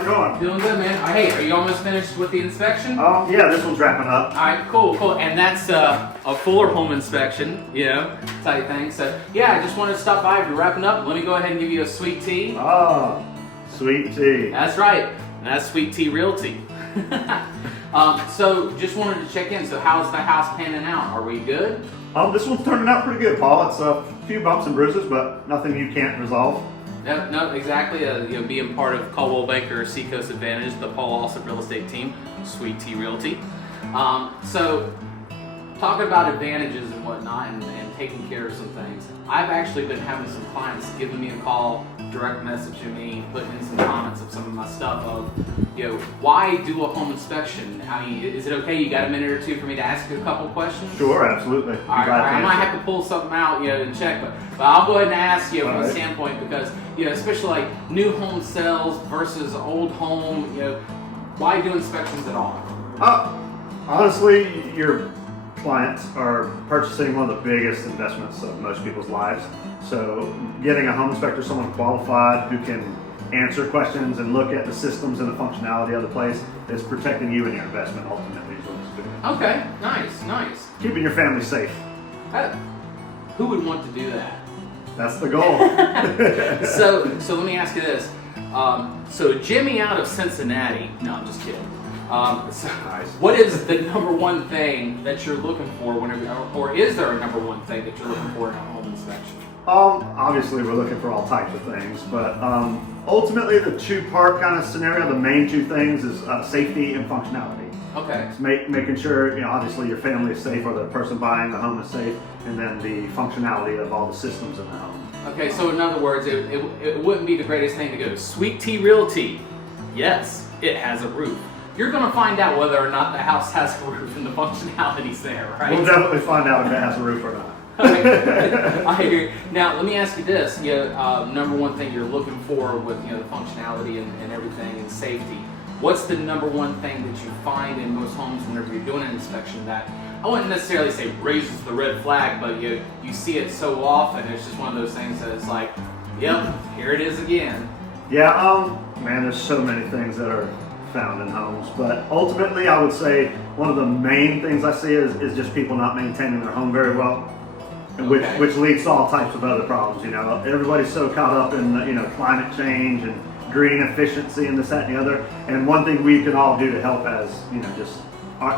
How's it going? Doing good, man. Hey, are you almost finished with the inspection? Yeah, this one's wrapping up. All right, cool. And that's a fuller home inspection, type thing. So, yeah, I just wanted to stop by. If you're wrapping up, let me go ahead and give you a sweet tea. Oh, sweet tea. That's right. And that's sweet T Realty. So, just wanted to check in. So, how's the house panning out? Are we good? This one's turning out pretty good, Paul. It's a few bumps and bruises, but nothing you can't resolve. No, exactly. Being part of Caldwell Banker Seacoast Advantage, the Paul Alsop real estate team, sweet T Realty. So, talking about advantages and whatnot, and taking care of some things. I've actually been having some clients giving me a call, direct messaging me, putting in some comments of some of my stuff of, why do a home inspection? I mean, is it okay? You got a minute or two for me to ask you a couple questions? Sure, absolutely. All right, I might have to pull something out, and check, but I'll go ahead and ask you from a standpoint because, especially like new home sales versus old home, why do inspections at all? Honestly, your clients are purchasing one of the biggest investments of most people's lives. So getting a home inspector, someone qualified who can answer questions and look at the systems and the functionality of the place is protecting you and your investment ultimately is what it's doing. Okay, nice. Keeping your family safe. Who would want to do that? That's the goal. So let me ask you this. So Jimmy out of Cincinnati, no, I'm just kidding. Nice. What is the number one thing that you're looking for or is there a number one thing that you're looking for in a home inspection? Obviously we're looking for all types of things, but ultimately the two-part kind of scenario, the main two things is safety and functionality. Okay. It's making sure, obviously your family is safe or the person buying the home is safe, and then the functionality of all the systems in the home. Okay, so in other words, it wouldn't be the greatest thing to go, sweet T Realty, yes, it has a roof. You're going to find out whether or not the house has a roof and the functionality's there, right? We'll definitely find out if it has a roof or not. I agree. Now, let me ask you this. Number one thing you're looking for with the functionality and everything and safety. What's the number one thing that you find in most homes whenever you're doing an inspection that, I wouldn't necessarily say raises the red flag, but you see it so often, it's just one of those things that it's like, yep, here it is again. Yeah, man, there's so many things that are found in homes, but ultimately I would say one of the main things I see is just people not maintaining their home very well. Okay. Which leads to all types of other problems. Everybody's so caught up in climate change and green efficiency and this, that, and the other. And one thing we can all do to help as just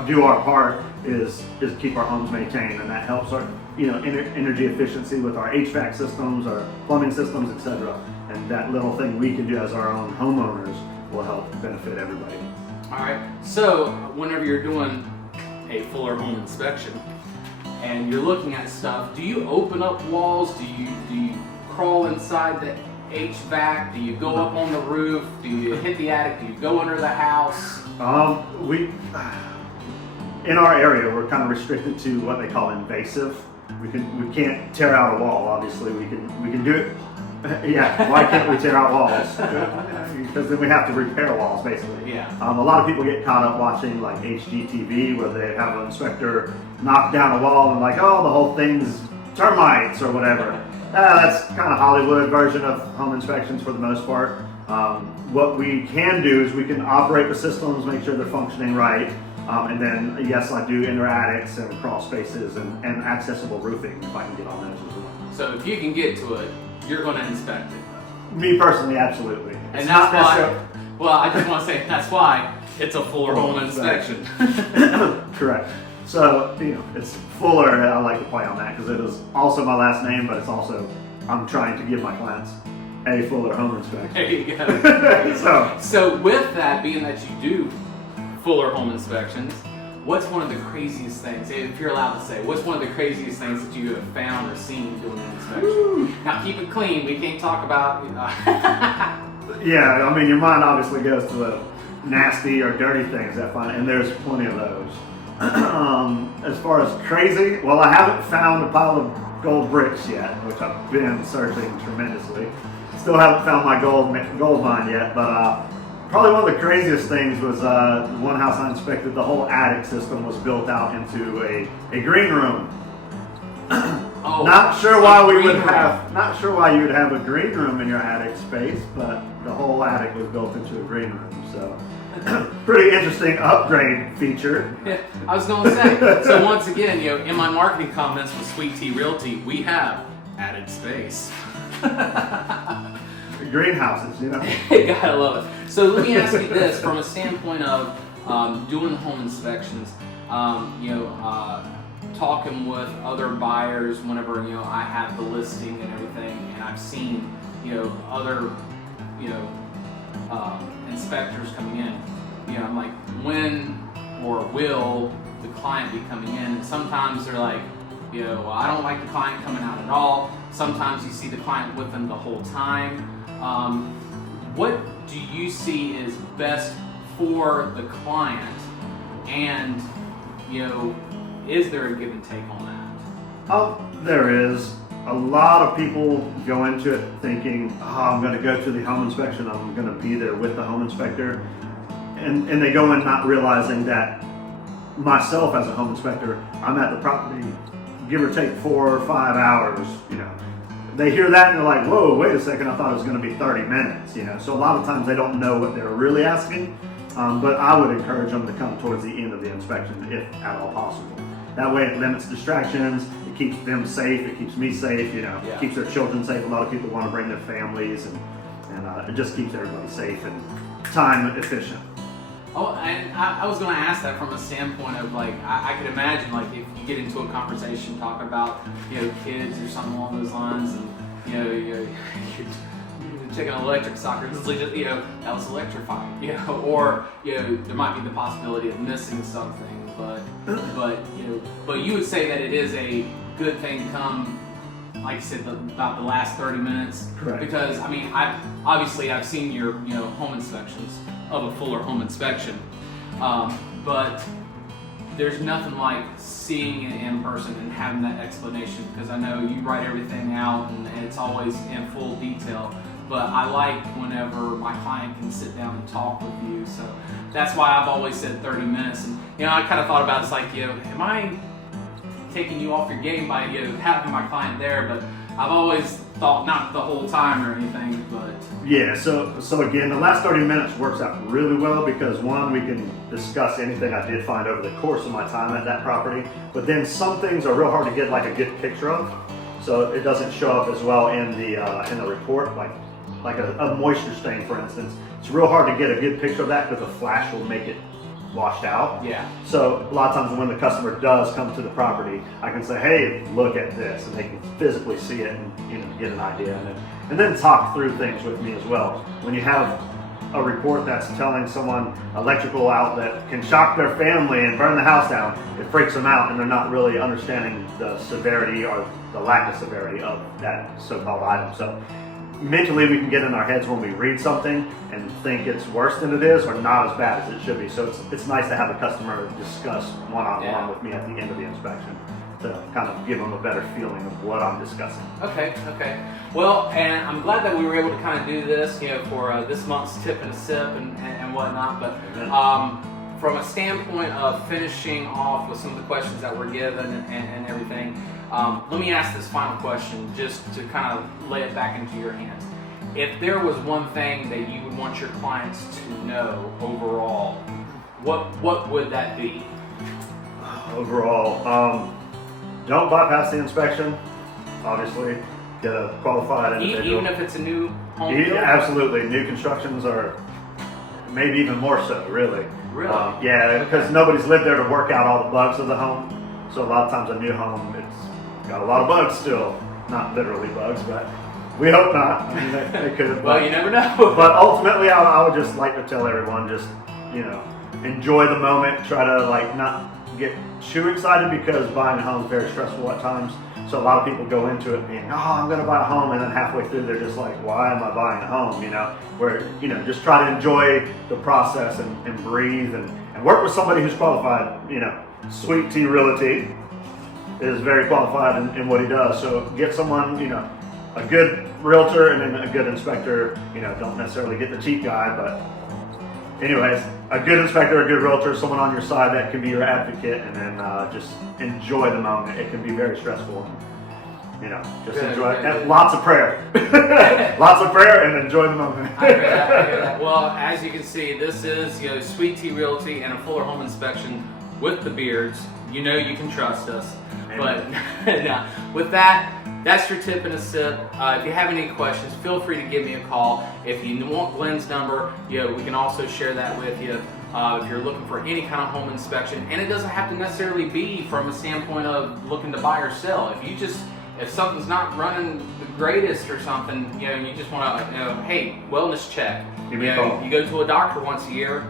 do our part is keep our homes maintained, and that helps our energy efficiency with our HVAC systems, our plumbing systems, etc. And that little thing we can do as our own homeowners will help benefit everybody. All right. So whenever you're doing a fuller home inspection, and you're looking at stuff, do you open up walls? Do you crawl inside the HVAC? Do you go up on the roof? Do you hit the attic? Do you go under the house? In our area, we're kind of restricted to what they call invasive. We can't tear out a wall. Obviously, we can do it. Yeah, why can't we tear out walls? Because then we have to repair walls, basically. Yeah. A lot of people get caught up watching like HGTV, where they have an inspector knock down a wall and like, oh, the whole thing's termites or whatever. That's kind of Hollywood version of home inspections for the most part. What we can do is we can operate the systems, make sure they're functioning right, and then yes, I do inner attics and crawl spaces and accessible roofing if I can get on those as well. So if you can get to it, you're going to inspect it. Me personally, absolutely. And that's why, well, I just want to say that's why it's a fuller home inspection. Correct. So, it's fuller. I like to play on that because it is also my last name, but it's also, I'm trying to give my clients a fuller home inspection. There you go. So So with that, being that you do fuller home inspections, what's one of the craziest things, if you're allowed to say, what's one of the craziest things that you have found or seen doing an inspection? Woo. Now keep it clean, we can't talk about, Yeah, I mean, your mind obviously goes to the nasty or dirty things and there's plenty of those. As far as crazy, well, I haven't found a pile of gold bricks yet, which I've been searching tremendously. Still haven't found my gold mine yet, but probably one of the craziest things was one house I inspected. The whole attic system was built out into a green room. Oh, not sure why green room. not sure why you would have a green room in your attic space, but the whole attic was built into a green room, so pretty interesting upgrade feature. Yeah, I was going to say. So once again, in my marketing comments with Sweet T Realty, we have added space. Greenhouses, Gotta love it. So let me ask you this, from a standpoint of doing home inspections, talking with other buyers whenever I have the listing and everything, and I've seen other inspectors coming in. I'm like, when or will the client be coming in? And sometimes they're like, I don't like the client coming out at all. Sometimes you see the client with them the whole time. What do you see is best for the client, and is there a give and take on that? There is. A lot of people go into it thinking, I'm going to go to the home inspection, I'm going to be there with the home inspector, and they go in not realizing that myself as a home inspector, I'm at the property give or take 4 or 5 hours. They hear that and they're like, whoa, wait a second, I thought it was going to be 30 minutes. So a lot of times they don't know what they're really asking, but I would encourage them to come towards the end of the inspection if at all possible. That way it limits distractions, it keeps them safe, it keeps me safe, it keeps their children safe. A lot of people want to bring their families, and it just keeps everybody safe and time efficient. Oh, and I was going to ask that from a standpoint of I could imagine if you get into a conversation talking about kids or something along those lines, and you're checking an electric socket, it's just, that was electrified, or there might be the possibility of missing something, but you would say that it is a good thing to come, like you said, about the last 30 minutes. Correct. Because I've seen your home inspections of a fuller home inspection, but there's nothing like seeing it in person and having that explanation, because I know you write everything out and it's always in full detail, but I like whenever my client can sit down and talk with you. So that's why I've always said 30 minutes. And I kind of thought about it, it's like, am I taking you off your game by having my client there? But I've always thought not the whole time or anything, but yeah. So again, the last 30 minutes works out really well, because one, we can discuss anything I did find over the course of my time at that property. But then some things are real hard to get a good picture of, so it doesn't show up as well in the report. Like a moisture stain, for instance, it's real hard to get a good picture of that because the flash will make it washed out. Yeah. So a lot of times when the customer does come to the property, I can say, hey, look at this, and they can physically see it and get an idea, and then talk through things with me as well. When you have a report that's telling someone electrical outlet can shock their family and burn the house down, it freaks them out, and they're not really understanding the severity or the lack of severity of that so-called item. So mentally we can get in our heads when we read something and think it's worse than it is or not as bad as it should be. So it's nice to have a customer discuss one-on-one with me at the end of the inspection to kind of give them a better feeling of what I'm discussing. Okay. Well, and I'm glad that we were able to kind of do this, for this month's tip and a sip and whatnot. But from a standpoint of finishing off with some of the questions that were given and everything, let me ask this final question just to kind of lay it back into your hands. If there was one thing that you would want your clients to know overall, what would that be? Overall, don't bypass the inspection. Obviously, get a qualified individual. Even if it's a new home? Absolutely. New constructions are maybe even more so, really. Really? Yeah, because nobody's lived there to work out all the bugs of the home. So a lot of times a new home, it's got a lot of bugs still. Not literally bugs, but we hope not. I mean, they could. Well, you never know. But ultimately, I would just like to tell everyone, just, enjoy the moment. Try to not get too excited, because buying a home is very stressful at times. So a lot of people go into it being, I'm going to buy a home, and then halfway through they're just like, why am I buying a home? Where, just try to enjoy the process and breathe and work with somebody who's qualified. Sweet T Realty is very qualified in what he does. So get someone, a good realtor and then a good inspector. Don't necessarily get the cheap guy, but anyways, a good inspector, a good realtor, someone on your side that can be your advocate, and then just enjoy the moment. It can be very stressful. you know, just Good, enjoy good, and good. lots of prayer. Lots of prayer and enjoy the moment. I hear that, I hear that. Well, as you can see, this is, you know, Sweet T Realty and a fuller home inspection with the beards. You know you can trust us. But no, with that, that's your tip and a sip. If you have any questions, feel free to give me a call. If you want Glenn's number, you know, we can also share that with you. If you're looking for any kind of home inspection, and it doesn't have to necessarily be from a standpoint of looking to buy or sell. If something's not running the greatest or something, you know, you just want to, you know, hey, wellness check. Give me a call. You go to a doctor once a year,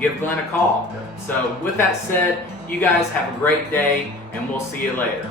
give Glenn a call. Yeah. So with that said, you guys have a great day, and we'll see you later.